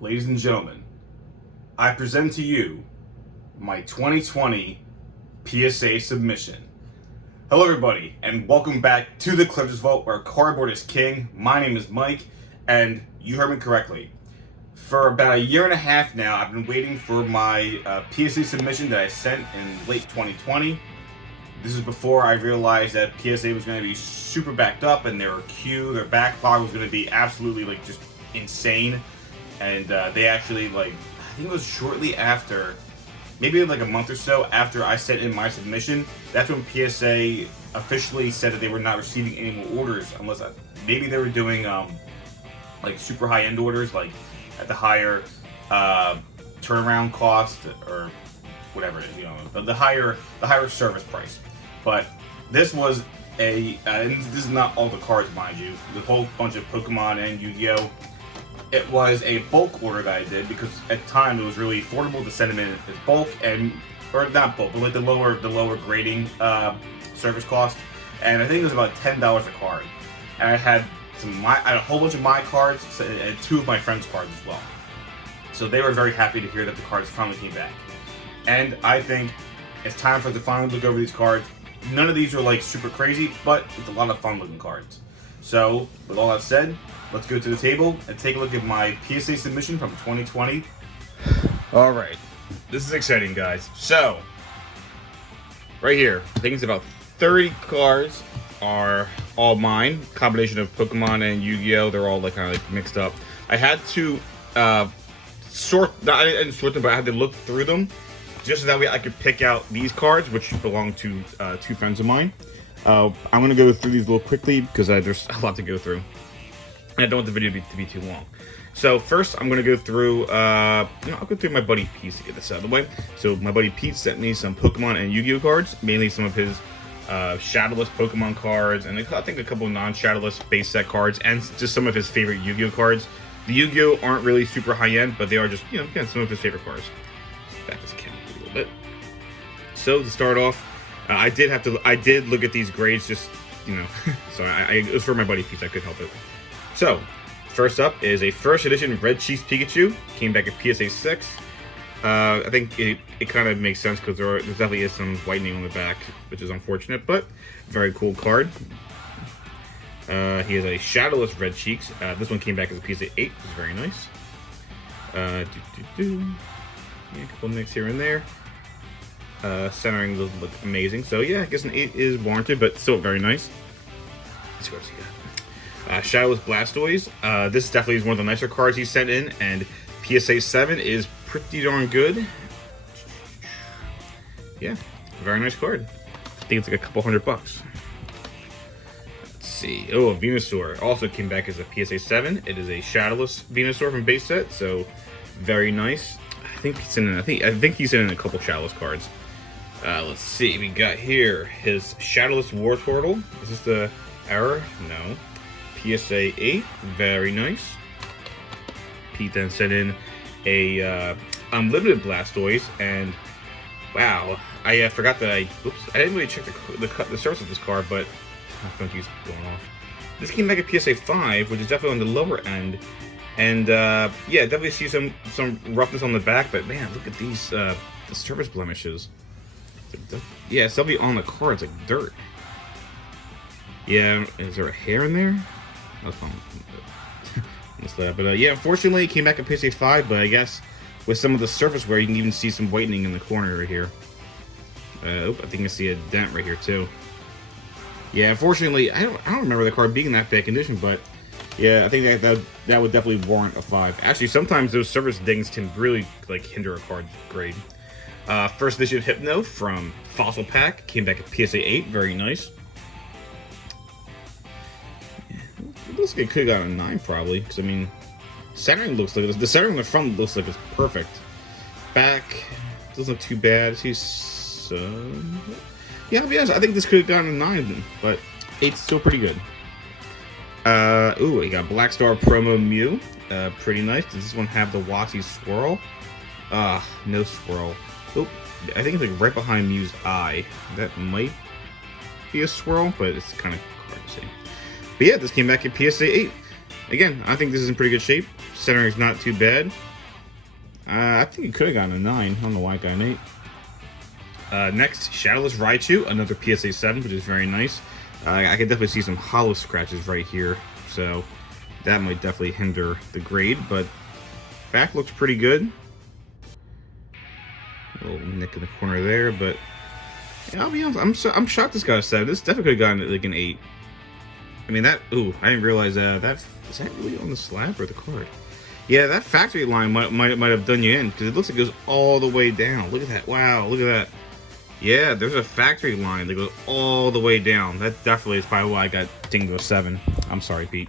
Ladies and gentlemen, I present to you my 2020 PSA submission. Hello everybody, and welcome back to the Collector's Vault, where cardboard is king. My name is Mike, and you heard me correctly. For about a year and a half now, I've been waiting for my PSA submission that I sent in late 2020. This is before I realized that PSA was going to be super backed up, and their their backlog was going to be absolutely just insane. And they actually, I think it was shortly after, maybe like a month or so after I sent in my submission, that's when PSA officially said that they were not receiving any more orders, unless maybe they were doing super high-end orders, like at the higher turnaround cost or whatever it is, the higher service price. But this was and this is not all the cards, mind you, the whole bunch of Pokemon and Yu-Gi-Oh! It was a bulk order that I did because at the time it was really affordable to send them in as bulk, or not bulk, but like the lower grading service cost. And I think it was about $10 a card. And I had a whole bunch of my cards and two of my friends' cards as well. So they were very happy to hear that the cards finally came back. And I think it's time for us to finally look over these cards. None of these are super crazy, but it's a lot of fun looking cards. So with all that said, let's go to the table and take a look at my PSA submission from 2020. All right, this is exciting, guys. So, right here, I think it's about 30 cards are all mine. Combination of Pokemon and Yu-Gi-Oh! They're all kind of mixed up. I had to I didn't sort them, but I had to look through them just so that way I could pick out these cards, which belong to two friends of mine. I'm going to go through these a little quickly because there's a lot to go through. I don't want the video to be too long. So first, I'm going to go through, I'll go through my buddy Pete to get this out of the way. So my buddy Pete sent me some Pokemon and Yu-Gi-Oh! Cards, mainly some of his shadowless Pokemon cards, and I think a couple of non-shadowless base set cards, and just some of his favorite Yu-Gi-Oh! Cards. The Yu-Gi-Oh! Aren't really super high-end, but they are just, again, some of his favorite cards. Back this camera a little bit. So to start off, I did look at these grades, just, so it was for my buddy Pete, I couldn't help it. So, first up is a first edition Red Cheeks Pikachu. Came back at PSA 6. I think it kind of makes sense because there definitely is some whitening on the back, which is unfortunate, but very cool card. He has a Shadowless Red Cheeks. This one came back as a PSA 8, which is very nice. Yeah, a couple nicks here and there. Centering doesn't look amazing, so yeah, I guess an 8 is warranted, but still very nice. Let's see what else he got. Shadowless Blastoise. This definitely is one of the nicer cards he sent in, and PSA 7 is pretty darn good. Yeah, very nice card. I think it's like a couple $100. Let's see. Oh, a Venusaur also came back as a PSA 7. It is a Shadowless Venusaur from base set, so very nice. I think he's in a couple Shadowless cards. Let's see. We got here his Shadowless War Turtle. Is this the error? No. PSA 8, very nice. Pete then sent in a Unlimited Blastoise, and wow, I forgot that I didn't really check the surface of this card, but my phone keeps going off. This came back at PSA 5, which is definitely on the lower end, and yeah, definitely see some roughness on the back, but man, look at these the surface blemishes. Yeah, it's definitely on the card, it's like dirt. Yeah, is there a hair in there? That's fine. But yeah, unfortunately, it came back at PSA 5, but I guess with some of the surface wear, you can even see some whitening in the corner right here. I think I see a dent right here too. Yeah, unfortunately, I don't remember the card being in that bad condition, but yeah, I think that would definitely warrant a 5. Actually, sometimes those surface dings can really hinder a card's grade. First edition Hypno from Fossil Pack came back at PSA 8, very nice. It looks like it could have got a 9 probably, because I mean, centering looks like the centering in the front looks like it's perfect. Back doesn't look too bad. Yeah, I'll be honest, I think this could have gotten a 9, but 8's still pretty good. Ooh, we got Black Star Promo Mew. Pretty nice. Does this one have the Watsy swirl? No swirl. Oh, I think it's right behind Mew's eye. That might be a swirl, but it's kind of hard to see. But yeah, this came back at PSA 8. Again, I think this is in pretty good shape. Centering's not too bad. I think it could have gotten a 9. I don't know why it got an 8. Next, Shadowless Raichu, another PSA 7, which is very nice. I can definitely see some hollow scratches right here, so that might definitely hinder the grade, but back looks pretty good. A little nick in the corner there, but yeah, I'll be honest, I'm shocked this got a 7. This definitely could have gotten like an 8. I mean, that, ooh, I didn't realize that is that really on the slab or the card? Yeah, that factory line might have done you in, because it looks like it goes all the way down. Look at that. Wow, look at that. Yeah, there's a factory line that goes all the way down. That definitely is probably why I got dinged with a 7. I'm sorry, Pete.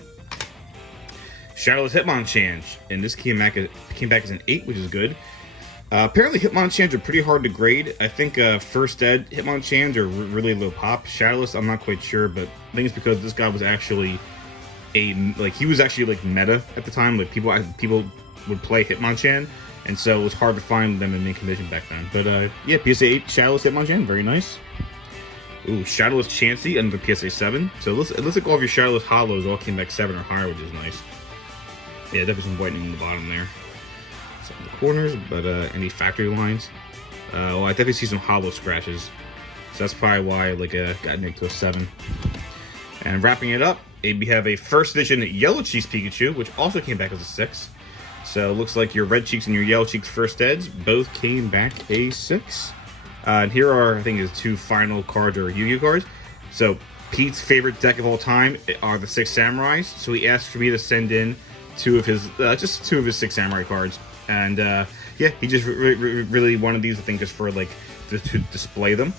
Shadowless Hitmonchan, and this came back as an 8, which is good. Apparently, Hitmonchans are pretty hard to grade. I think first ed Hitmonchans are really low pop. Shadowless, I'm not quite sure, but I think it's because this guy was actually he was actually like meta at the time. Like people would play Hitmonchan, and so it was hard to find them in mint condition back then. But yeah, PSA 8 Shadowless Hitmonchan, very nice. Ooh, Shadowless Chansey, another PSA 7. So it looks like all of your Shadowless Hollows all came back 7 or higher, which is nice. Yeah, definitely some whitening in the bottom there. Some in the corners, but any factory lines. Well, I definitely see some hollow scratches. So that's probably why like got nicked to a 7. And wrapping it up, we have a first edition Yellow Cheeks Pikachu, which also came back as a 6. So it looks like your Red Cheeks and your Yellow Cheeks first eds both came back a 6. And here are, I think, his 2 final cards or Yu-Gi-Oh cards. So Pete's favorite deck of all time are the 6 Samurais. So he asked for me to send in 2 of his, just 2 of his 6 Samurai cards. And yeah, he just really wanted these, I think, just for like to display them.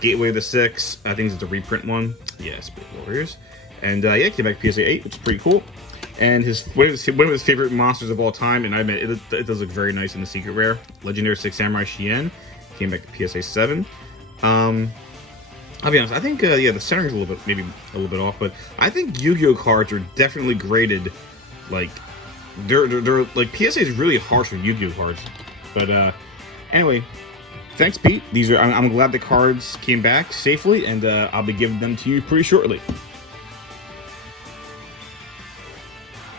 Gateway of the 6, I think it's a reprint one. Yeah, Spirit Warriors. And yeah, came back PSA 8, which is pretty cool. And one of his favorite monsters of all time, and I admit it does look very nice in the secret rare. Legendary 6 Samurai Shien came back to PSA 7. I'll be honest, I think yeah, the centering's maybe a little bit off, but I think Yu-Gi-Oh cards are definitely graded like they're like PSA is really harsh with Yu-Gi-Oh cards. But anyway, thanks, Pete. I'm glad the cards came back safely, and I'll be giving them to you pretty shortly.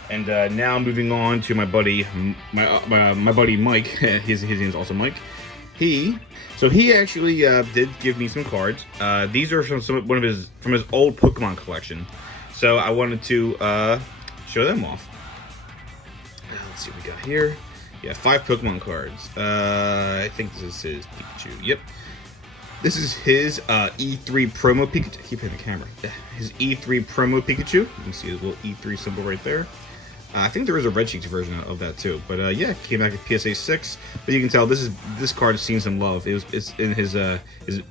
And now moving on to my buddy, my buddy Mike. His name's also Mike. He actually did give me some cards. These are from from his old Pokemon collection. So I wanted to show them off. Let's see what we got here. Yeah, 5 Pokemon cards. I think this is his Pikachu. Yep. This is his E3 promo Pikachu. I keep hitting the camera. His E3 promo Pikachu. You can see his little E3 symbol right there. I think there is a Red Cheeks version of that too. But yeah, came back at PSA 6. But you can tell this card has seen some love. It's in his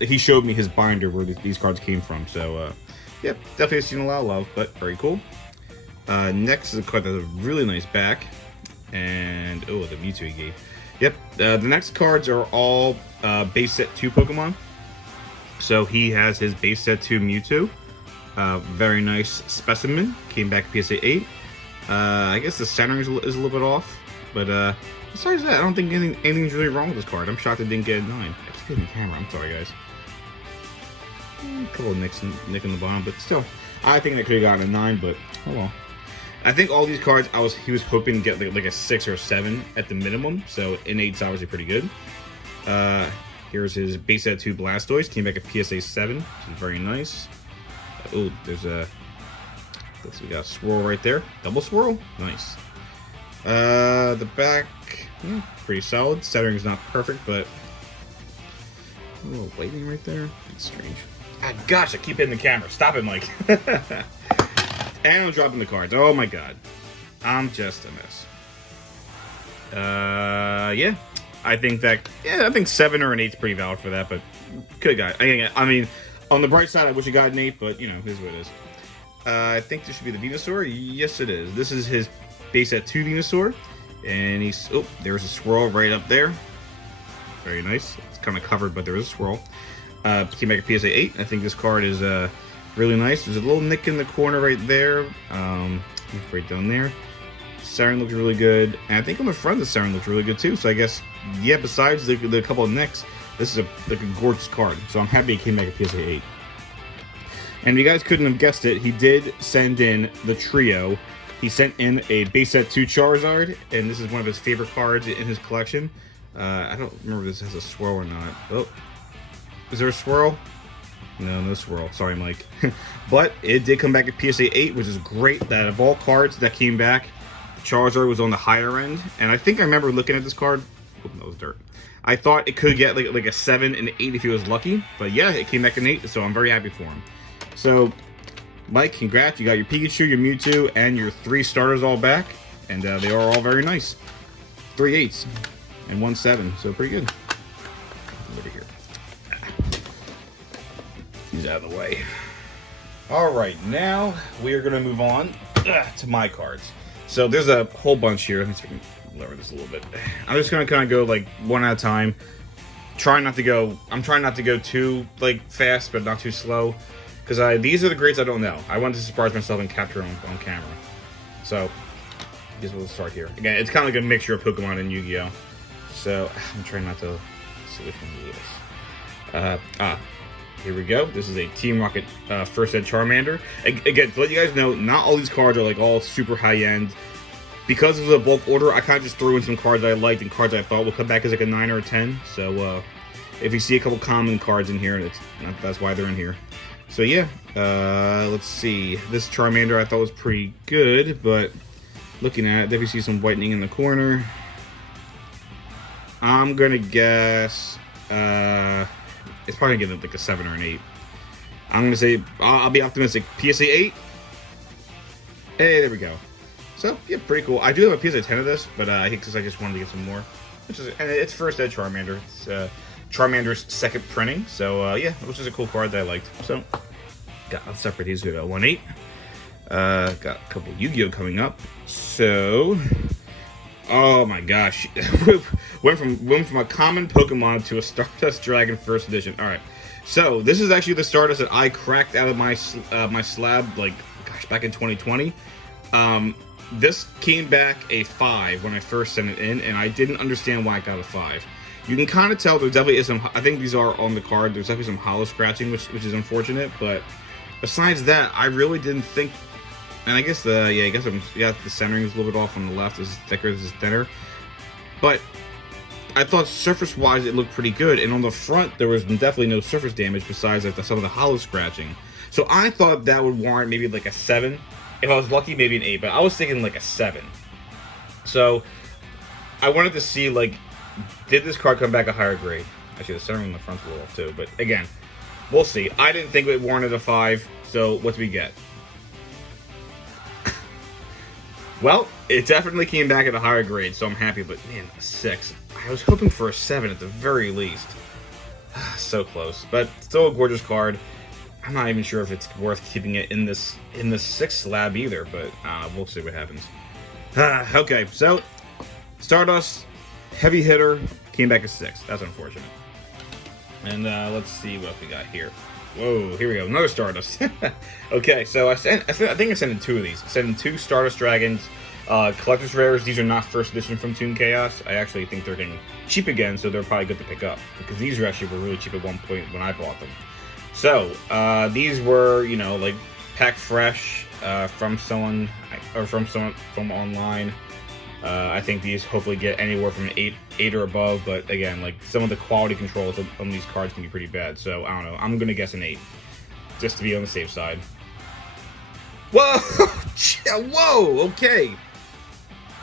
he showed me his binder where these cards came from. So yeah, definitely seen a lot of love, but very cool. Next is a card that has a really nice back. And oh, the Mewtwo he gave. Yep, the next cards are all base set 2 Pokemon. So he has his base set 2 Mewtwo. Very nice specimen. Came back PSA 8. I guess the centering is a little bit off, but besides that, I don't think anything's really wrong with this card. I'm shocked it didn't get a 9. I keep hitting the camera. I'm sorry, guys. A couple of nicks in the bottom, but still, I think I could have gotten a 9. But oh well. I think all these cards, he was hoping to get like a 6 or 7 at the minimum. So an 8's obviously pretty good. Here's his base set 2 Blastoise. Came back at PSA 7, which is very nice. Oh, there's a. We got a swirl right there. Double swirl. Nice. The back, yeah, pretty solid. Centering's not perfect, but a little whitening right there. That's strange. Ah, gosh, I keep hitting the camera. Stop it, Mike. And I'm dropping the cards. Oh my god. I'm just a mess. Yeah. I think 7 or an 8 is pretty valid for that, but could have got. I mean, on the bright side, I wish I got an 8, but you know, here's what it is. I think this should be the Venusaur. Yes, it is. This is his base set 2 Venusaur. And he's... Oh, there's a swirl right up there. Very nice. It's kind of covered, but there is a swirl. Came back at PSA 8. I think this card is really nice. There's a little nick in the corner right there. Right down there. Siren looks really good. And I think on the front, the Siren looks really good too. So I guess, yeah, besides the couple of nicks, this is like a gorgeous card. So I'm happy it came back at PSA 8. And if you guys couldn't have guessed it, he did send in the trio He sent in a base set 2 Charizard, and this is one of his favorite cards in his collection. I don't remember if this has a swirl or not. Oh, is there a swirl? No swirl. Sorry, Mike. But it did come back at PSA 8, which is great. That of all cards that came back, Charizard was on the higher end. And I think I remember looking at this card. Oh, that was dirt. I thought it could get like a 7 and 8 if he was lucky. But yeah, it came back an 8, so I'm very happy for him. So, Mike, congrats. You got your Pikachu, your Mewtwo, and your 3 starters all back. And they are all very nice. 3 8s and 1 7, so pretty good. Over here. He's out of the way. All right, now we are going to move on to my cards. So there's a whole bunch here. Let me see if I can lower this a little bit. I'm just going to kind of go like one at a time. I'm trying not to go too like fast, but not too slow, because these are the grades I don't know. I wanted to surprise myself and capture them on camera. So I guess we'll start here. Again, it's kind of like a mixture of Pokemon and Yu-Gi-Oh. So I'm trying not to see which one it is. Here we go. This is a Team Rocket First Ed Charmander. Again, to let you guys know, not all these cards are like all super high-end. Because of the bulk order, I kind of just threw in some cards I liked and cards I thought would come back as like a 9 or a 10. So if you see a couple common cards in here, that's why they're in here. So yeah, let's see. This Charmander I thought was pretty good, but looking at it, definitely see some whitening in the corner. I'm gonna guess it's probably gonna get like a 7 or an 8. I'm gonna say I'll be optimistic. PSA 8. Hey, there we go. So yeah, pretty cool. I do have a PSA 10 of this, but I think because I just wanted to get some more, and it's First Ed Charmander. It's Charmander's second printing, so yeah, which is a cool card that I liked. So I'll separate these. We got 1-8. Got a couple Yu-Gi-Oh coming up. So. Oh my gosh, went from a common Pokemon to a Stardust Dragon First Edition. All right, so this is actually the Stardust that I cracked out of my slab, like, gosh, back in 2020. This came back a 5 when I first sent it in, and I didn't understand why I got a 5. You can kind of tell there definitely is some. I think these are on the card. There's definitely some hollow scratching, which is unfortunate. But besides that, I really didn't think. And I guess the centering is a little bit off on the left. This is thicker, this is thinner. But I thought surface-wise it looked pretty good. And on the front, there was definitely no surface damage besides like some of the hollow scratching. So I thought that would warrant maybe like a 7. If I was lucky, maybe an 8. But I was thinking like a 7. So I wanted to see, like, did this card come back a higher grade? Actually, the centering on the front's a little off too. But again, we'll see. I didn't think it warranted a 5. So what do we get? Well, it definitely came back at a higher grade, so I'm happy, but man, a 6. I was hoping for a 7 at the very least. So close, but still a gorgeous card. I'm not even sure if it's worth keeping it in this 6 slab either, but we'll see what happens. Okay, so Stardust, heavy hitter, came back at 6. That's unfortunate. And let's see what we got here. Whoa, here we go. Another Stardust. Okay, so I think I sent in 2 of these. I sent in 2 Stardust Dragons. Collector's Rares. These are not first edition from Toon Chaos. I actually think they're getting cheap again, so they're probably good to pick up. Because these were really cheap at one point when I bought them. So, these were, you know, like, packed fresh from someone, or from online. I think these hopefully get anywhere from an 8 or above, but again, like, some of the quality controls on these cards can be pretty bad, so I don't know. I'm gonna guess an 8, just to be on the safe side. Whoa! Whoa! Okay.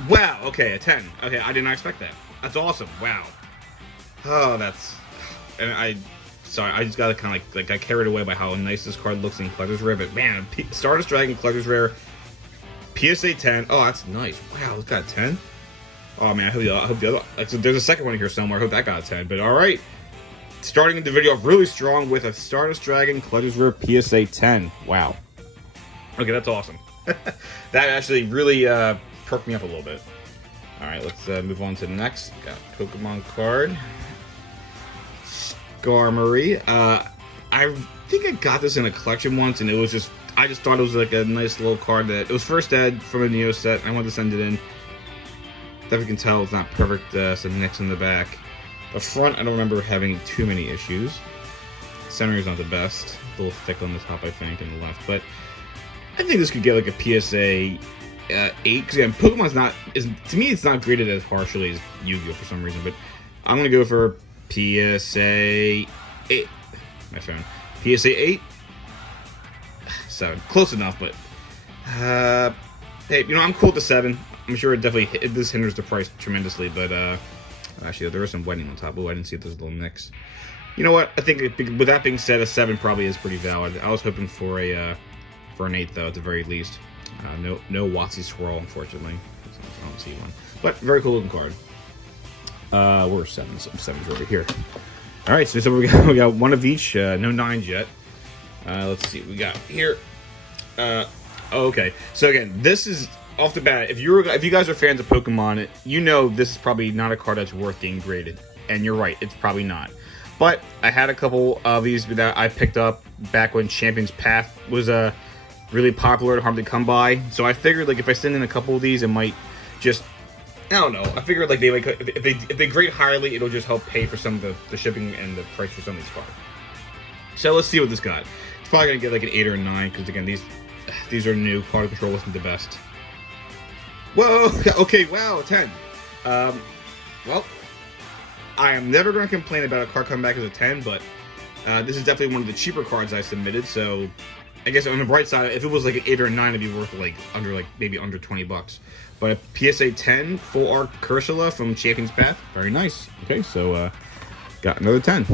Wow. Okay, a 10. Okay, I did not expect that. That's awesome. Wow. Oh, that's. And sorry, I just got kind of like got carried away by how nice this card looks in Collector's Rare, but man, Stardust Dragon Collector's Rare. PSA 10. Oh, that's nice. Wow, it's got a 10. Oh man, I hope the other. Like, so there's a second one here somewhere. I hope that got a 10. But all right, starting the video off really strong with a Stardust Dragon Collector's Rare PSA 10. Wow. Okay, that's awesome. That actually really perked me up a little bit. All right, let's move on to the next. Got a Pokemon card. Skarmory. I think I got this in a collection once, and it was just. I just thought it was like a nice little card that it was first ed from a Neo set. I wanted to send it in. That we can tell it's not perfect. Some nicks in the back. The front, I don't remember having too many issues. Centering is not the best. A little thick on the top, I think, and the left. But I think this could get like a PSA 8, because again, Pokemon's not, to me, it's not graded as harshly as Yu-Gi-Oh! For some reason, but I'm going to go for PSA 8. My phone. PSA 8? 7. Close enough, but hey, you know, I'm cool with the 7. I'm sure it definitely, this hinders the price tremendously, but actually, there was some whitening on top. Oh, I didn't see if there's a little mix. You know what? I think, with that being said, a 7 probably is pretty valid. I was hoping for an 8, though, at the very least. No Watsy Swirl, unfortunately. I don't see one. But, very cool looking card. We're 7s. 7s over here. Alright, so we got one of each. No 9s yet. Let's see what we got here. Okay. So, again, this is, off the bat, if you guys are fans of Pokemon, you know this is probably not a card that's worth getting graded. And you're right, it's probably not. But I had a couple of these that I picked up back when Champion's Path was really popular and hard to come by. So I figured, like, if I send in a couple of these, it might just, I don't know. I figured, like, if they grade highly, it'll just help pay for some of the shipping and the price for some of these cards. So let's see what this got. It's probably gonna get like an 8 or a 9 because again, these are new. Quality control wasn't the best. Whoa. Okay. Wow. 10. Well, I am never going to complain about a card coming back as a 10, but this is definitely one of the cheaper cards I submitted, so I guess on the bright side, if it was like an 8 or a 9, it'd be worth maybe under 20 bucks. But a PSA 10 full art Ursula from Champion's Path, very nice. Okay, so got another 10.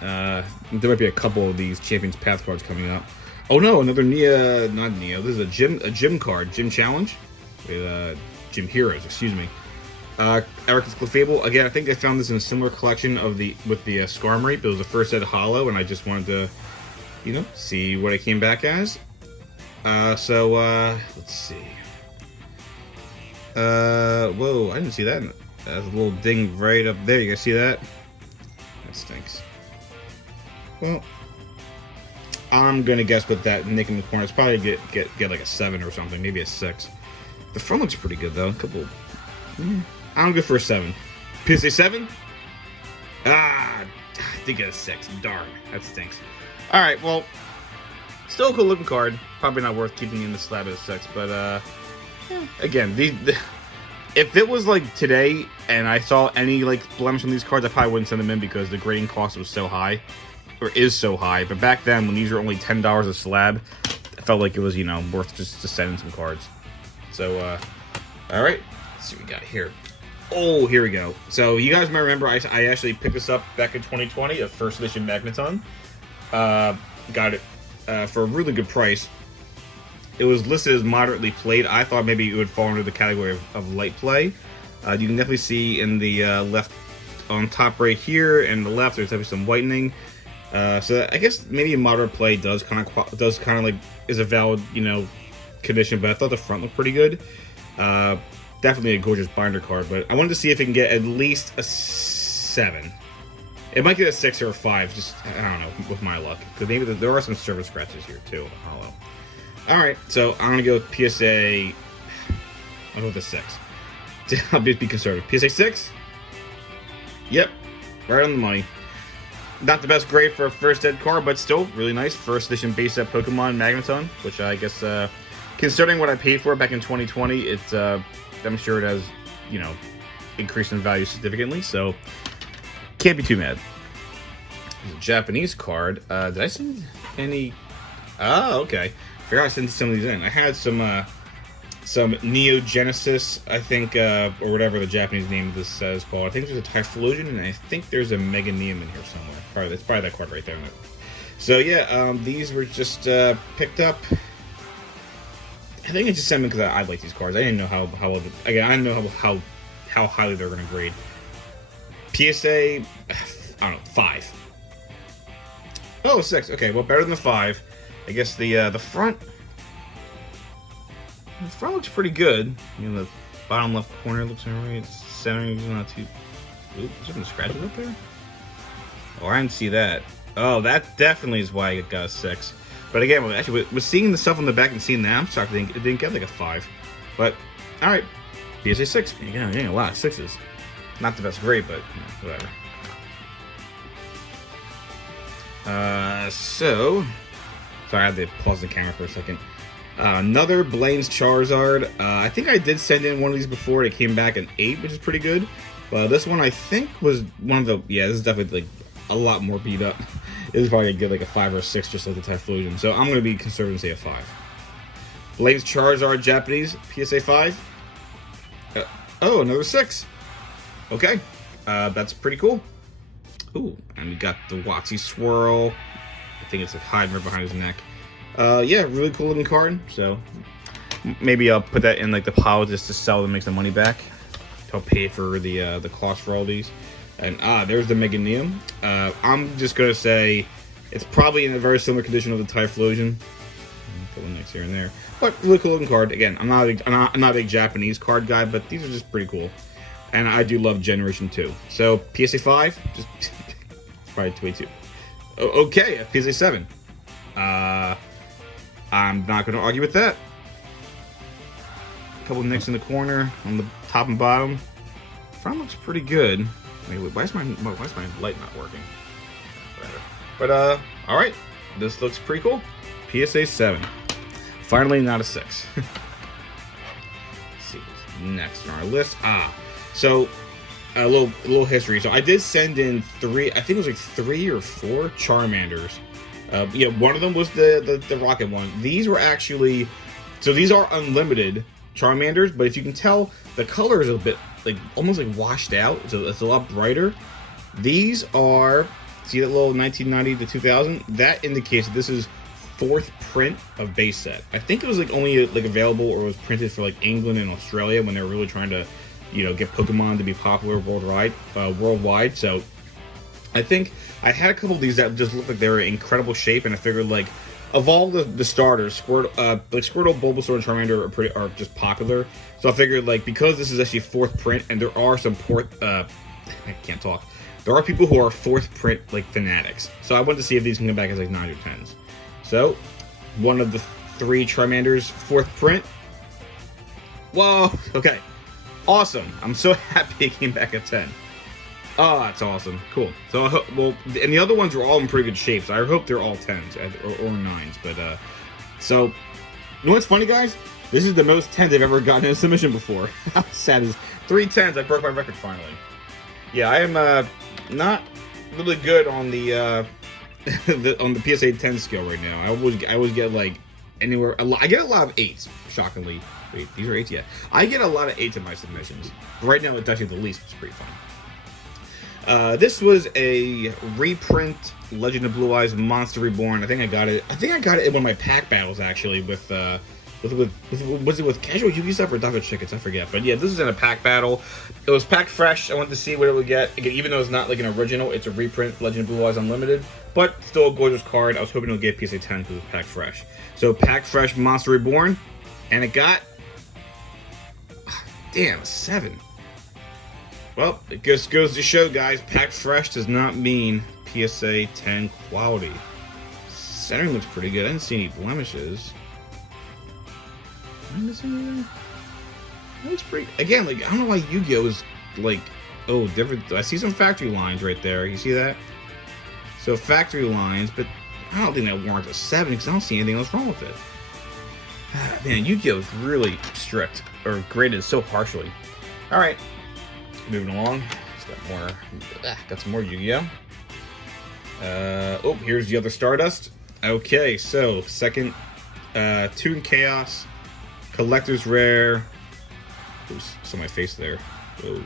There might be a couple of these Champion's Path cards coming up. Oh no, another not Neo. This is a gym card, Gym Challenge, with Gym Heroes, excuse me. Eric's Clefable. Again, I think I found this in a similar collection with the Skarmory. It was the first set holo, and I just wanted to, you know, see what it came back as. Let's see. Whoa, I didn't see that. There's a little ding right up there. You guys see that? That stinks. Well, I'm gonna guess with that nick in the corner, it's probably get like a 7 or something, maybe a 6. The front looks pretty good though. A couple. I'm good for a 7. PSA 7? I did get a 6. Darn, that stinks. All right, well, still a cool looking card. Probably not worth keeping in the slab as a 6, but yeah. Again, if it was like today and I saw any like blemish on these cards, I probably wouldn't send them in because the grading cost was so high, or is so high. But back then, when these were only $10 a slab, I felt like it was, you know, worth just to send in some cards. So, all right. Let's see what we got here. Oh, here we go. So you guys might remember I actually picked this up back in 2020, a first edition Magneton. Got it for a really good price. It was listed as moderately played. I thought maybe it would fall under the category of light play. You can definitely see in the left, on top right here, and the left, there's definitely some whitening. So I guess maybe a moderate play does kind of like is a valid, you know, condition. But I thought the front looked pretty good. Definitely a gorgeous binder card, but I wanted to see if it can get at least a 7. It might get a 6 or a 5, just, I don't know, with my luck. Because maybe there are some surface scratches here, too, hollow. Alright, so I'm going to go with PSA... I'll go with a 6. I'll be conservative. PSA 6? Yep, right on the money. Not the best grade for a first ed card, but still really nice. First edition base set Pokemon Magneton, which I guess, considering what I paid for it back in 2020, it's, I'm sure it has, you know, increased in value significantly, so can't be too mad. There's a Japanese card. Did I send any? Oh, okay. I forgot I sent some of these in. I had some Neo Genesis, I think, or whatever the Japanese name of this says called. I think there's a Typhlosion, and I think there's a Meganium in here somewhere. It's probably that card right there. So yeah, these were just picked up. I think I just sent them because I like these cards. I didn't know how again, I didn't know how highly they're going to grade. PSA, I don't know, 5. Oh, 6. Okay, well, better than the 5. I guess the front looks pretty good. You know, the bottom left corner looks alright. Centering is not too. Ooh, is there some scratches up there? Oh, I didn't see that. Oh, that definitely is why it got a 6. But again, actually, with seeing the stuff on the back and seeing that, I'm shocked it didn't get like a 5. But, alright. PSA 6. You're getting a lot of 6s. Not the best grade, but you know, whatever. Sorry, I had to pause the camera for a second. Another Blaine's Charizard. I think I did send in one of these before. It came back an 8, which is pretty good. This one I think was one of the... Yeah, this is definitely like a lot more beat up. This is probably going to get like a 5 or 6, just like the Typhlosion. So I'm going to be conservative and say a 5. Blaine's Charizard Japanese, PSA 5. Oh, another 6. Okay. That's pretty cool. Ooh, and we got the Watsy Swirl. I think it's like hiding right behind his neck. Yeah, really cool looking card. So maybe I'll put that in like the pile just to sell and make some money back. I'll pay for the cost for all these. And there's the Mega Neum. I'm just gonna say it's probably in a very similar condition of the Typhlosion. Put one next here and there, but really cool looking card. Again, I'm not a big Japanese card guy, but these are just pretty cool. And I do love Generation 2. So PSA 5, just probably 22. Okay, PSA 7. I'm not going to argue with that. A couple nicks in the corner on the top and bottom. Front looks pretty good. Wait, why is my light not working? But all right, this looks pretty cool. PSA 7. Finally, not a 6. Let's see what's next on our list. So a little history. So I did send in 3. I think it was like 3 or 4 Charmanders. Yeah, one of them was the rocket one. These were actually, so these are unlimited Charmanders, but if you can tell, the color is a bit like almost like washed out, so it's a lot brighter. These are, see that little 1990 to 2000? That indicates that this is 4th print of base set. I think it was like only like available or was printed for like England and Australia when they were really trying to, you know, get Pokemon to be popular worldwide. So I think I had a couple of these that just looked like they were in incredible shape, and I figured like of all the starters, Squirtle, Bulbasaur, and Charmander are just popular. So I figured like because this is actually 4th print, and there are some I can't talk. There are people who are 4th print like fanatics. So I wanted to see if these can come back as like 9 or 10s. So one of the 3 Charmanders 4th print. Whoa. Okay. Awesome. I'm so happy it came back at 10. Oh, that's awesome. Cool. So, well, and the other ones were all in pretty good shape, so I hope they're all 10s or 9s. But, so, you know what's funny, guys? This is the most 10s I've ever gotten in a submission before. How sad is 3 10s? I broke my record finally. Yeah, I am not really good on the on the PSA 10 scale right now. I always get like anywhere. I get a lot of 8s, shockingly. Wait, these are 8s? Yeah. I get a lot of 8s in my submissions. Right now, it's actually the least, which is pretty fun. This was a reprint Legend of Blue Eyes Monster Reborn. I think I got it in one of my pack battles actually was it with casual Yugi stuff or Dr. Chickens? I forget. But yeah, this is in a pack battle. It was packed fresh. I wanted to see what it would get. Again, even though it's not like an original, it's a reprint Legend of Blue Eyes Unlimited, but still a gorgeous card. I was hoping it would get PSA 10 because it was packed fresh. So packed fresh Monster Reborn, and it got a 7. Well, it just goes to show, guys, packed fresh does not mean PSA 10 quality. Centering looks pretty good. I didn't see any blemishes. Am I missing anything? That looks pretty... Again, like, I don't know why Yu-Gi-Oh! Is, like, oh, different... I see some factory lines right there. You see that? So, factory lines, but I don't think that warrants a 7 because I don't see anything else wrong with it. Man, Yu-Gi-Oh! Is really strict, or graded so harshly. Alright. Moving along, got some more Yu-Gi-Oh! Oh, here's the other Stardust. Okay, so second, Toon Chaos, Collector's Rare. Oops, saw my face there. Whoa.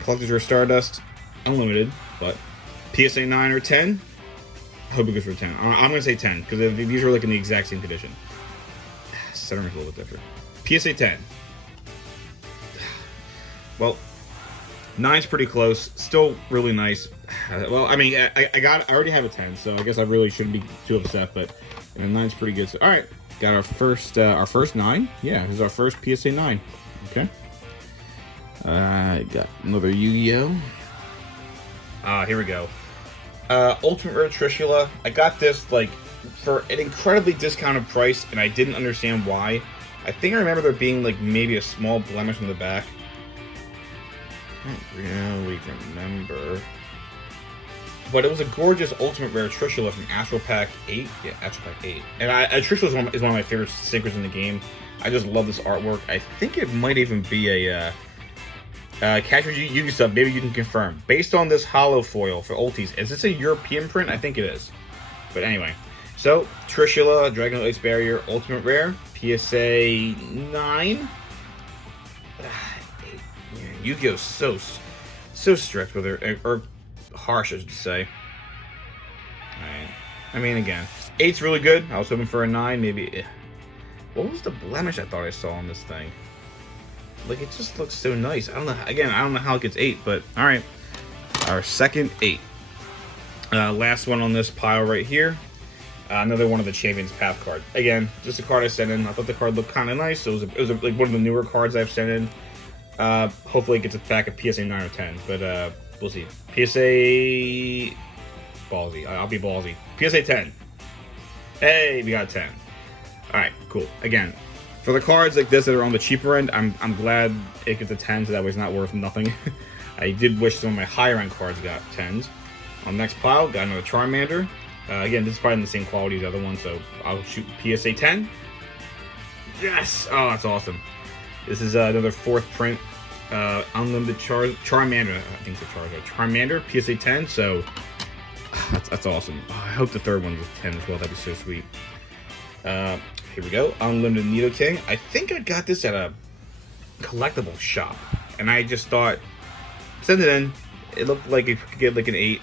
Collector's Rare Stardust, Unlimited, but PSA 9 or 10. I hope it goes for 10. I'm gonna say 10 because these are like in the exact same condition. Centering's a little bit different. PSA 10. Well, 9's pretty close. Still really nice. Well, I mean, I already have a 10, so I guess I really shouldn't be too upset. But 9's pretty good. So, all right, got our first 9. Yeah, this is our first PSA 9. Okay. Got another Yu-Gi-Oh. Here we go. Ultimate Rare Trishula. I got this like for an incredibly discounted price, and I didn't understand why. I think I remember there being like maybe a small blemish on the back. I don't really remember. but it was a gorgeous Ultimate Rare Trishula from Astral Pack 8. Yeah, Astral Pack 8. And Trishula is one of my favorite stickers in the game. I just love this artwork. I think it might even be a Casual Yugi sub. Maybe you can confirm. Based on this hollow foil for Ultis, is this a European print? I think it is. But anyway, so Trishula, Dragon Ice Barrier, Ultimate Rare, PSA 9. Yu-Gi-Oh's so strict with her, or harsh, I should say. Alright. I mean, again, 8's really good. I was hoping for a 9, maybe. What was the blemish I thought I saw on this thing? Like, it just looks so nice. I don't know. Again, I don't know how it gets 8, but alright. Our second 8. Last one on this pile right here. Another one of the Champions Path card. Again, just a card I sent in. I thought the card looked kind of nice. So it was like one of the newer cards I've sent in. Hopefully it gets it back at PSA 9 or 10, but we'll see. PSA ballsy. I'll be ballsy. PSA 10. Hey, we got 10. All right, cool. Again, for the cards like this that are on the cheaper end, I'm glad it gets a 10, so that way it's not worth nothing. I did wish some of my higher end cards got 10s. On the next pile, got another Charmander. Again, this is probably in the same quality as the other one, so I'll shoot PSA 10. Yes! Oh, that's awesome. This is another 4th print, unlimited Charmander. I think it's a Charmander, PSA 10. So that's awesome. Oh, I hope the third one's a 10 as well. That'd be so sweet. Here we go. Unlimited Nidoking. I think I got this at a collectible shop, and I just thought, send it in. It looked like it could get like an 8.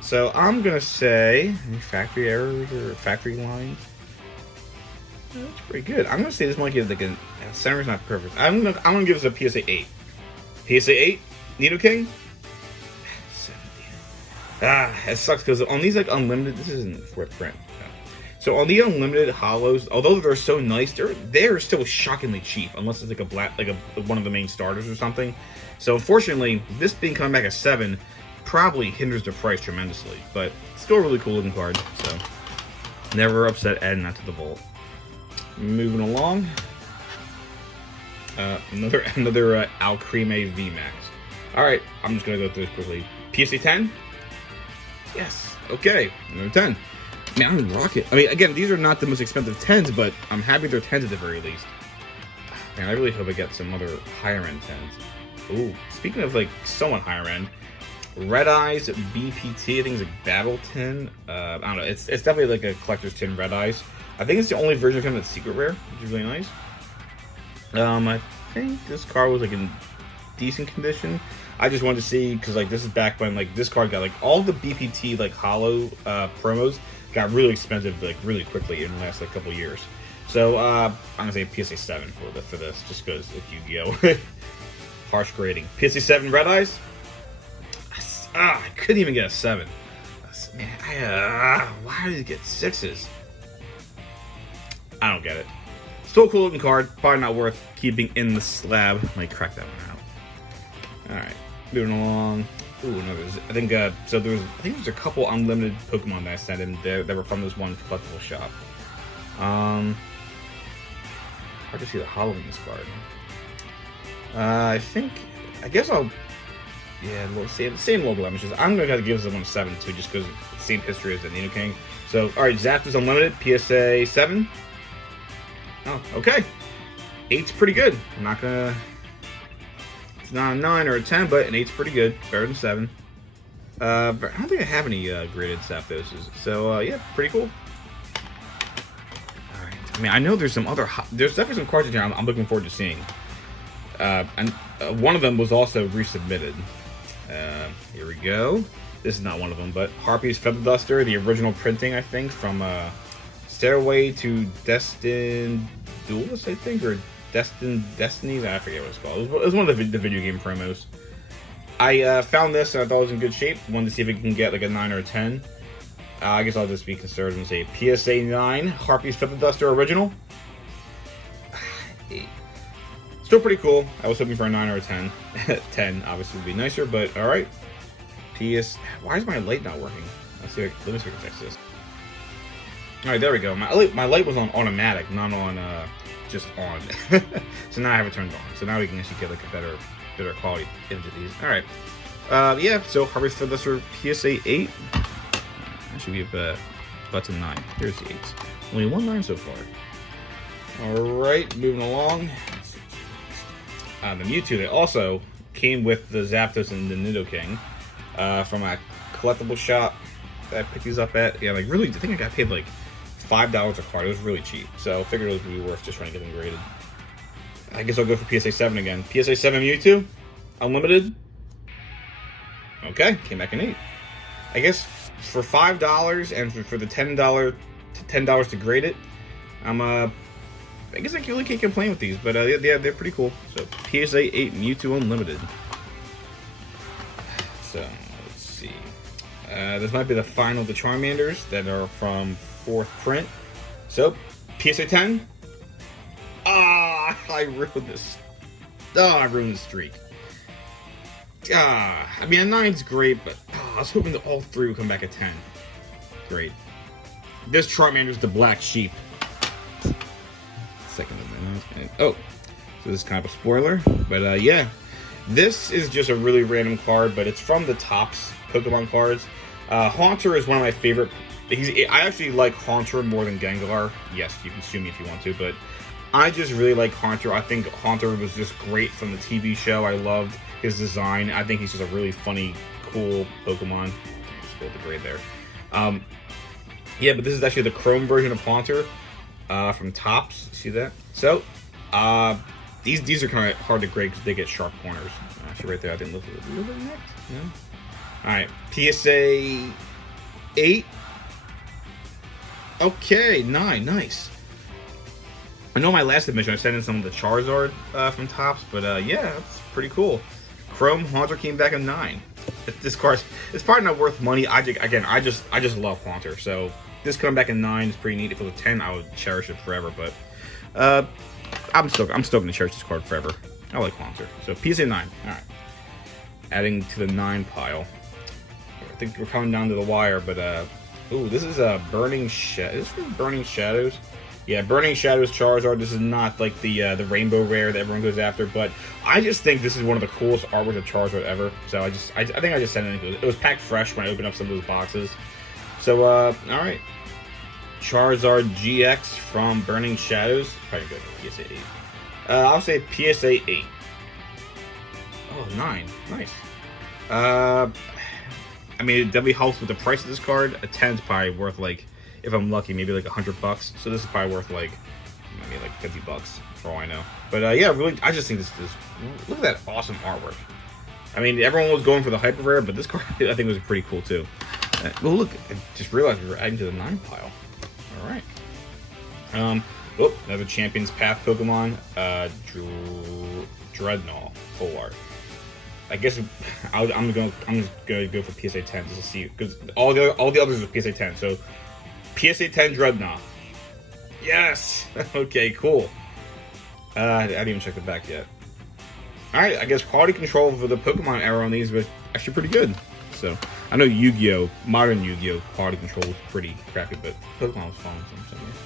So I'm gonna say any factory errors or factory lines. That's pretty good. I'm gonna say this might get like a center's not perfect. I'm gonna give this a PSA 8. PSA 8, Nidoking. 17. It sucks because on these like unlimited, this isn't 4th print. So on the unlimited hollows, although they're so nice, they're still shockingly cheap unless it's like a black, like one of the main starters or something. So unfortunately, this being coming back at 7 probably hinders the price tremendously, but still a really cool looking card. So never upset adding that to the vault. Moving along, another Alcremie VMAX. All right, I'm just gonna go through this quickly. PSA 10. Yes. Okay. Another 10. Man, I'm rocking. I mean, again, these are not the most expensive 10s, but I'm happy they're 10s at the very least. Man, I really hope I get some other higher end 10s. Ooh, speaking of like somewhat higher end, Red Eyes BPT. I think it's like Battle Tin. I don't know. It's definitely like a collector's tin. Red Eyes. I think it's the only version of him that's secret rare, which is really nice. I think this card was like in decent condition. I just wanted to see because like this is back when like this card got like all the BPT like hollow promos got really expensive like really quickly in the last like couple years. So I'm gonna say PSA 7 for this just because it's Yu-Gi-Oh. Harsh grading. PSA 7 Red Eyes. I couldn't even get a 7. Man, why did it get 6s? I don't get it. Still a cool looking card. Probably not worth keeping in the slab. Might crack that one out. Alright. Moving along. Ooh, no, I think there's a couple unlimited Pokemon that I sent in there that were from this one collectible shop. Hard to see the hollow in this card. I guess I'll same low blemishes. I'm gonna give this one a 7 too, just because it's the same history as the Nidoking. So alright, Zapdos Unlimited, PSA 7. Oh, okay. 8's pretty good. I'm not gonna. It's not a 9 or a 10, but an 8's pretty good. Better than 7. But I don't think I have any graded Zapdoses. So yeah, pretty cool. Alright. I mean, I know there's some other. There's definitely some cards in here I'm looking forward to seeing. And one of them was also resubmitted. Here we go. This is not one of them, but Harpy's Feather Duster, the original printing, I think, from Stairway to Destined Duelist, I think, or Destined Destinies. I forget what it's called. It was one of the video game promos. I found this and I thought it was in good shape. Wanted to see if it can get like a 9 or a 10. I guess I'll just be conservative and say PSA 9 Harpy's Feather Duster original. 8. Still pretty cool. I was hoping for a 9 or a 10. 10 obviously would be nicer, but alright. Why is my light not working? Let me see if I can fix this. Alright, there we go. My light was on automatic, not on just on. So now I have it turned on. So now we can actually get like a better better quality into these. All right. Yeah. So Harvest for this are PSA 8. Actually, we have button 9. Here's the 8s. Only 1 9 so far. All right, moving along. The Mewtwo, they also came with the Zapdos and the Nido King from a collectible shop that I picked these up at. Yeah, like really, I think I got paid like $5 a card. It was really cheap, so I figured it would be worth just trying to get them graded. I guess I'll go for PSA 7 again. PSA 7 Mewtwo, unlimited. Okay, came back in 8. I guess for $5 and for the $10 to grade it, I guess I really can't complain with these, but yeah, they're pretty cool. So PSA 8 Mewtwo Unlimited. So let's see. This might be the final of the Charmanders that are from 4th print. So PSA 10. I ruined this. I ruined the streak. I mean, a 9's great, but I was hoping that all 3 would come back at 10. Great. This Charmander's the black sheep. Second of oh, so this is kind of a spoiler, but yeah, this is just a really random card, but it's from the Topps Pokemon cards. Haunter is one of my favorite. I actually like Haunter more than Gengar. Yes, you can sue me if you want to, but I just really like Haunter. I think Haunter was just great from the TV show. I loved his design. I think he's just a really funny, cool Pokemon. Just build the grade there. Yeah, but this is actually the Chrome version of Haunter. From Topps, see that? So, these are kind of hard to grade because they get sharp corners. Actually, right there, I didn't look a little bit next. No. All right, PSA 8. Okay, 9, nice. I know my last admission I sent in some of the Charizard from Topps, but yeah, that's pretty cool. Chrome Haunter came back in 9. This card, it's probably not worth money. I just love Haunter, so. This coming back in 9 is pretty neat. If it was a 10, I would cherish it forever. But I'm still gonna cherish this card forever. I like Haunter. So PSA 9. All right. Adding to the 9 pile. I think we're coming down to the wire, but ooh, this is a Burning Shadows. Is this from Burning Shadows? Yeah, Burning Shadows Charizard. This is not like the Rainbow Rare that everyone goes after, but I just think this is one of the coolest artworks of Charizard ever. So I think I just sent it in. It was packed fresh when I opened up some of those boxes. So all right. Charizard GX from Burning Shadows. Probably go for PSA 8. I'll say PSA 8. Oh, 9. Nice. I mean, it definitely helps with the price of this card. A 10 is probably worth, like, if I'm lucky, maybe like $100. So this is probably worth, like, maybe like $50 for all I know. But yeah, really, I just think this is. Look at that awesome artwork. I mean, everyone was going for the hyper rare, but this card I think was pretty cool too. Well, look, I just realized we were adding to the 9 pile. All right. Oh, another Champion's Path Pokemon, Dreadnought full art. I guess I'm just gonna go for PSA 10 just to see, because all the others are PSA 10. So PSA 10 Dreadnought. Yes. Okay. Cool. I didn't even check the back yet. All right. I guess quality control for the Pokemon era on these was actually pretty good. So I know Yu-Gi-Oh! Modern Yu-Gi-Oh! Quality control was pretty crappy, but Pokemon was fun in some ways.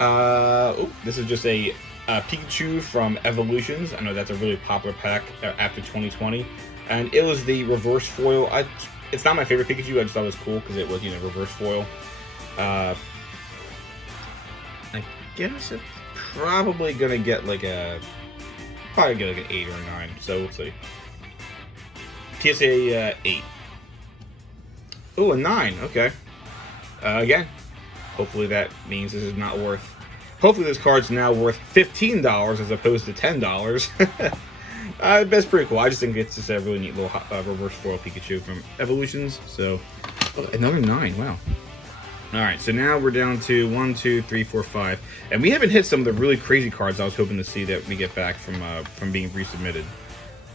Oh, this is just a Pikachu from Evolutions. I know that's a really popular pack after 2020, and it was the reverse foil. It's not my favorite Pikachu. I just thought it was cool because it was, reverse foil. I guess it's probably gonna get like an 8 or 9. So we'll see. PSA 8. Oh, a 9. Okay. Again, hopefully that means this is not worth. Hopefully this card's now worth $15 as opposed to $10. That's pretty cool. I just think it's just a really neat little reverse foil Pikachu from Evolutions. So, another 9. Wow. All right, so now we're down to 1, 2, 3, 4, 5, and we haven't hit some of the really crazy cards I was hoping to see that we get back from being resubmitted.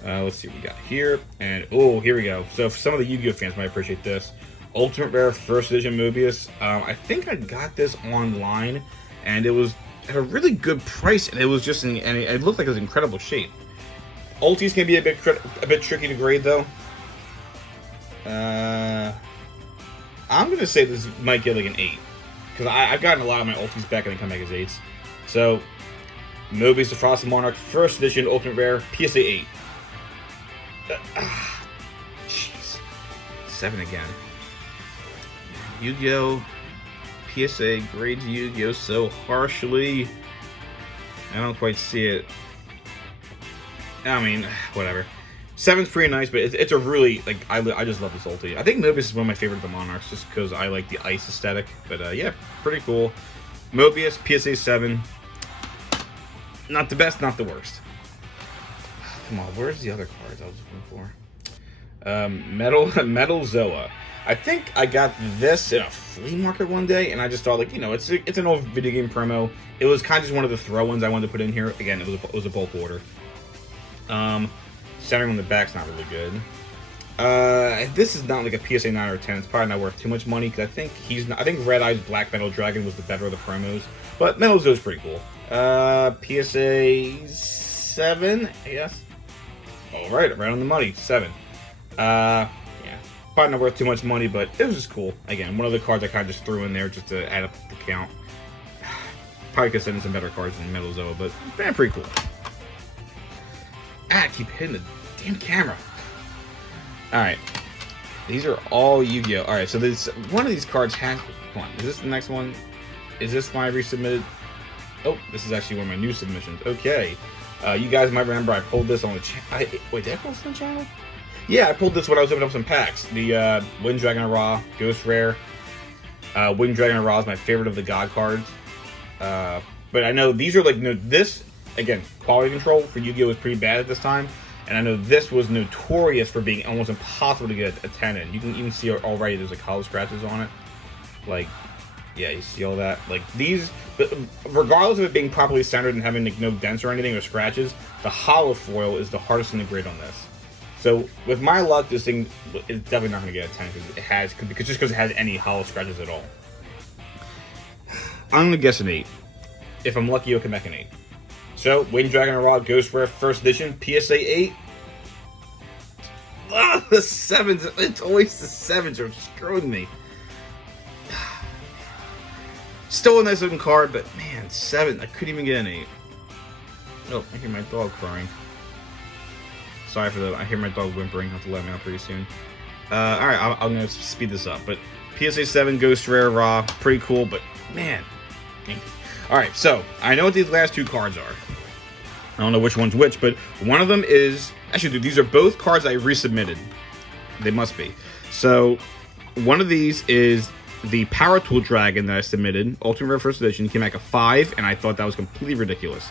Let's see what we got here, and oh, here we go. So for some of the Yu-Gi-Oh fans might appreciate this. Ultimate Rare First Edition Mobius. I think I got this online, and it was at a really good price, and it was just and it looked like it was in incredible shape. Ultis can be a bit tricky to grade though. I'm gonna say this might get like an 8 because I've gotten a lot of my Ultis back and they come back as 8s. So Mobius the Frosted Monarch First Edition Ultimate Rare PSA 8. Jeez. 7 again. Yu-Gi-Oh! PSA grades Yu-Gi-Oh! So harshly. I don't quite see it. I mean, whatever. 7's pretty nice, but it's a really, like, I just love this ulti. I think Mobius is one of my favorite of the Monarchs, just because I like the ice aesthetic. But yeah, pretty cool. Mobius, PSA 7. Not the best, not the worst. Come on, where's the other cards I was looking for? Metal Zoa. I think I got this in a flea market one day, and I just thought, like, you know, it's an old video game promo. It was kind of just one of the throw-ins I wanted to put in here. Again, it was a bulk order. Centering on the back's not really good. This is not like a PSA 9 or 10. It's probably not worth too much money, because I think Red Eye's Black Metal Dragon was the better of the promos. But Metal Zoa's pretty cool. PSA 7, I guess. Alright, right on the money. 7. Yeah. Probably not worth too much money, but it was just cool. Again, one of the cards I kind of just threw in there just to add up the count. Probably could send in some better cards than Metal Zoa, but pretty cool. I keep hitting the damn camera. Alright. These are all Yu-Gi-Oh! Alright, so this one of these cards has... Come on, is this the next one? Is this my resubmitted? Oh, this is actually one of my new submissions. Okay. You guys might remember I pulled this on the channel. Wait, did I pull this on the channel? Yeah, I pulled this when I was opening up some packs. The Wind Dragon Ra, Ghost Rare. Wind Dragon Ra is my favorite of the God cards. But I know these are like, this, again, quality control for Yu-Gi-Oh! Was pretty bad at this time. And I know this was notorious for being almost impossible to get a 10 in. You can even see already there's like hollow scratches on it. Like, yeah, you see all that? Like, these, regardless of it being properly centered and having like, no dents or anything or scratches, the hollow foil is the hardest thing to grade on this. So, with my luck, this thing is definitely not going to get a 10 because it has any hollow scratches at all. I'm going to guess an 8. If I'm lucky, it'll come back an 8. So, Wind Dragon Ra, Ghost Rare, First Edition, PSA 8. Ah, the 7s. It's always the 7s are screwing me. Still a nice looking card, but man, 7. I couldn't even get an 8. Oh, I hear my dog crying. Sorry for that. I hear my dog whimpering. I'll have to let him out pretty soon. Alright, I'm going to speed this up. But PSA 7, Ghost Rare, Ra, pretty cool, but man. Alright, so I know what these last two cards are. I don't know which one's which, but one of them is... Actually, these are both cards I resubmitted. They must be. So, one of these is the Power Tool Dragon that I submitted. Ultimate Rare First Edition. Came back a 5, and I thought that was completely ridiculous.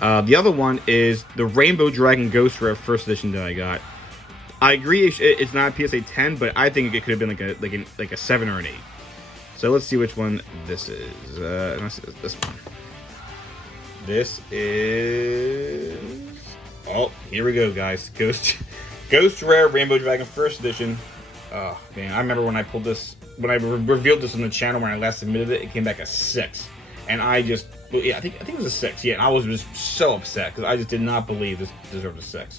The other one is the Rainbow Dragon Ghost Rare First Edition that I got. I agree it's not a PSA 10, but I think it could have been like a 7 or an 8. So let's see which one this is. This one. This is... Oh, here we go, guys. Ghost Rare Rainbow Dragon First Edition. Oh, man. I remember when I pulled this... When I revealed this on the channel when I last submitted it, it came back a 6. And I just... Yeah, I think it was a 6. Yeah, and I was just so upset because I just did not believe this deserved a 6.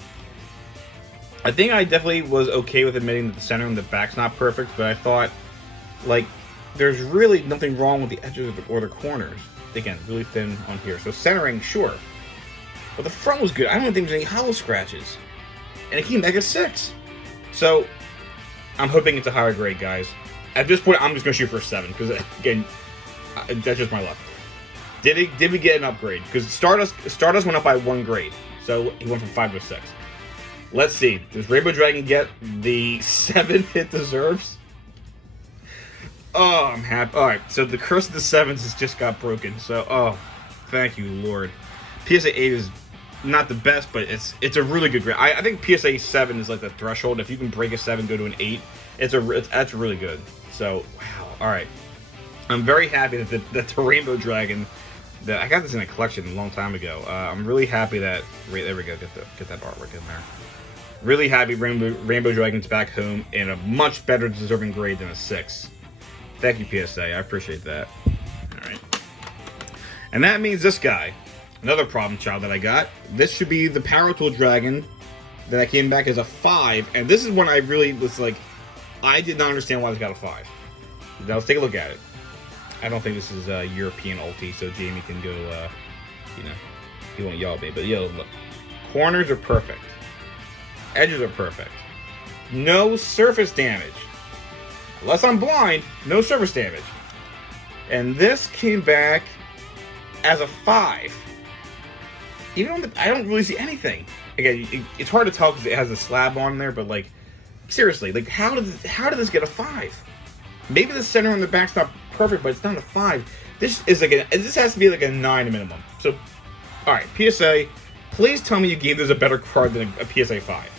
I think I definitely was okay with admitting that the center and the back's not perfect, but I thought, like, there's really nothing wrong with the edges or the corners. Again, really thin on here. So centering, sure. But the front was good. I don't think there's any hollow scratches. And it came back at 6. So, I'm hoping it's a higher grade, guys. At this point, I'm just going to shoot for a 7. Because, again, that's just my luck. Did we get an upgrade? Because Stardust went up by 1 grade. So, he went from 5 to 6. Let's see. Does Rainbow Dragon get the 7 it deserves? Oh, I'm happy. Alright, so the Curse of the 7s has just got broken. So, oh, thank you, Lord. PSA 8 is not the best, but it's a really good grade. I think PSA 7 is like the threshold. If you can break a 7, go to an 8, that's really good. So, wow. Alright. I'm very happy that the Rainbow Dragon, that I got this in a collection a long time ago. I'm really happy that... There we go. Get that artwork in there. Really happy Rainbow Dragon's back home in a much better deserving grade than a 6. Thank you, PSA. I appreciate that. Alright. And that means this guy. Another problem child that I got. This should be the Power Tool Dragon that I came back as a 5. And this is when I really was like... I did not understand why this got a 5. Now let's take a look at it. I don't think this is a European ulti, so Jamie can go, you know, he won't yell at me. But, yo, look. Corners are perfect. Edges are perfect. No surface damage. Unless I'm blind, no surface damage. And this came back as a 5. Even on I don't really see anything. Again, it's hard to tell because it has a slab on there, but like, seriously, like how did this get a 5? Maybe the center on the back's not perfect, but it's not a 5. This is like this has to be like a 9 minimum. So, all right, PSA, please tell me you gave this a better card than a PSA 5.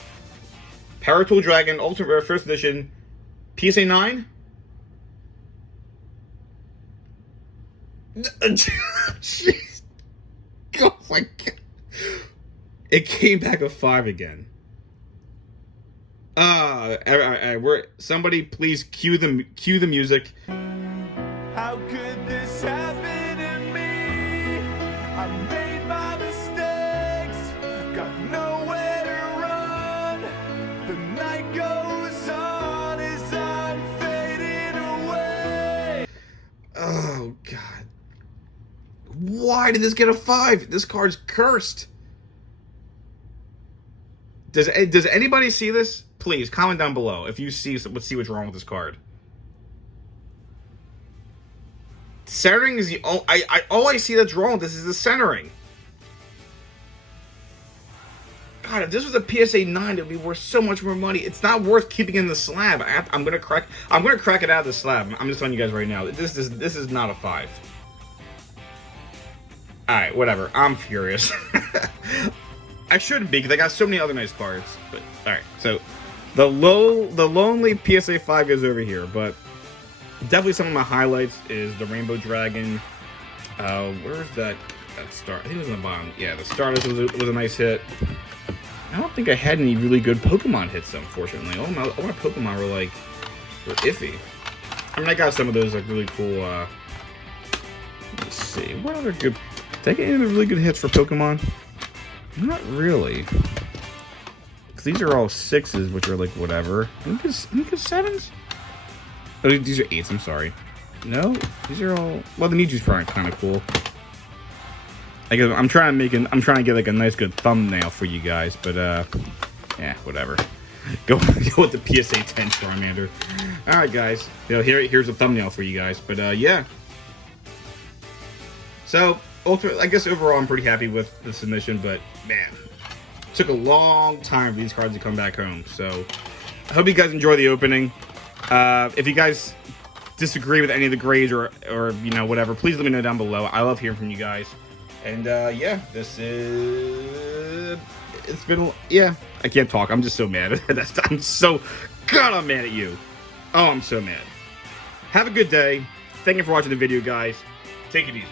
Power Tool Dragon Ultimate Rare First Edition, PSA 9. Jeez. Oh my god. It came back a 5 again. Somebody please cue the music. How could this happen to me? I made my mistakes, got nowhere to run. The night goes on as I'm fading away. Oh god. Why did this get a 5? This card's cursed. Does anybody see this? Please comment down below if you see what's wrong with this card. Centering is the all I see that's wrong with this is the centering. God, if this was a PSA 9, it would be worth so much more money. It's not worth keeping in the slab. I'm gonna crack it out of the slab. I'm just telling you guys right now. This is not a 5. All right, whatever. I'm furious. I shouldn't be because I got so many other nice cards. But all right, so the lonely PSA 5 goes over here, but definitely some of my highlights is the Rainbow Dragon. Where's that star? I think it was in the bottom. Yeah, the Stardust was a nice hit. I don't think I had any really good Pokemon hits, unfortunately. All my Pokemon were iffy. I mean, I got some of those like really cool. Let's see, what other good? Did I get any other really good hits for Pokemon? Not really. Because these are all 6s, which are like whatever. Any good 7s? Oh, these are 8s, I'm sorry. No? These are all... Well, the Miju's probably kind of cool. I guess I'm trying to get like a nice good thumbnail for you guys, but yeah, whatever. Go with the PSA 10 Charmander. Alright guys. Here's a thumbnail for you guys. But yeah. So ultimately, I guess overall I'm pretty happy with the submission, but man, it took a long time for these cards to come back home. So I hope you guys enjoy the opening. If you guys disagree with any of the grades or whatever, please let me know down below. I love hearing from you guys. And yeah, I can't talk. I'm just so mad. I'm mad at you. Oh, I'm so mad. Have a good day. Thank you for watching the video, guys. Take it easy.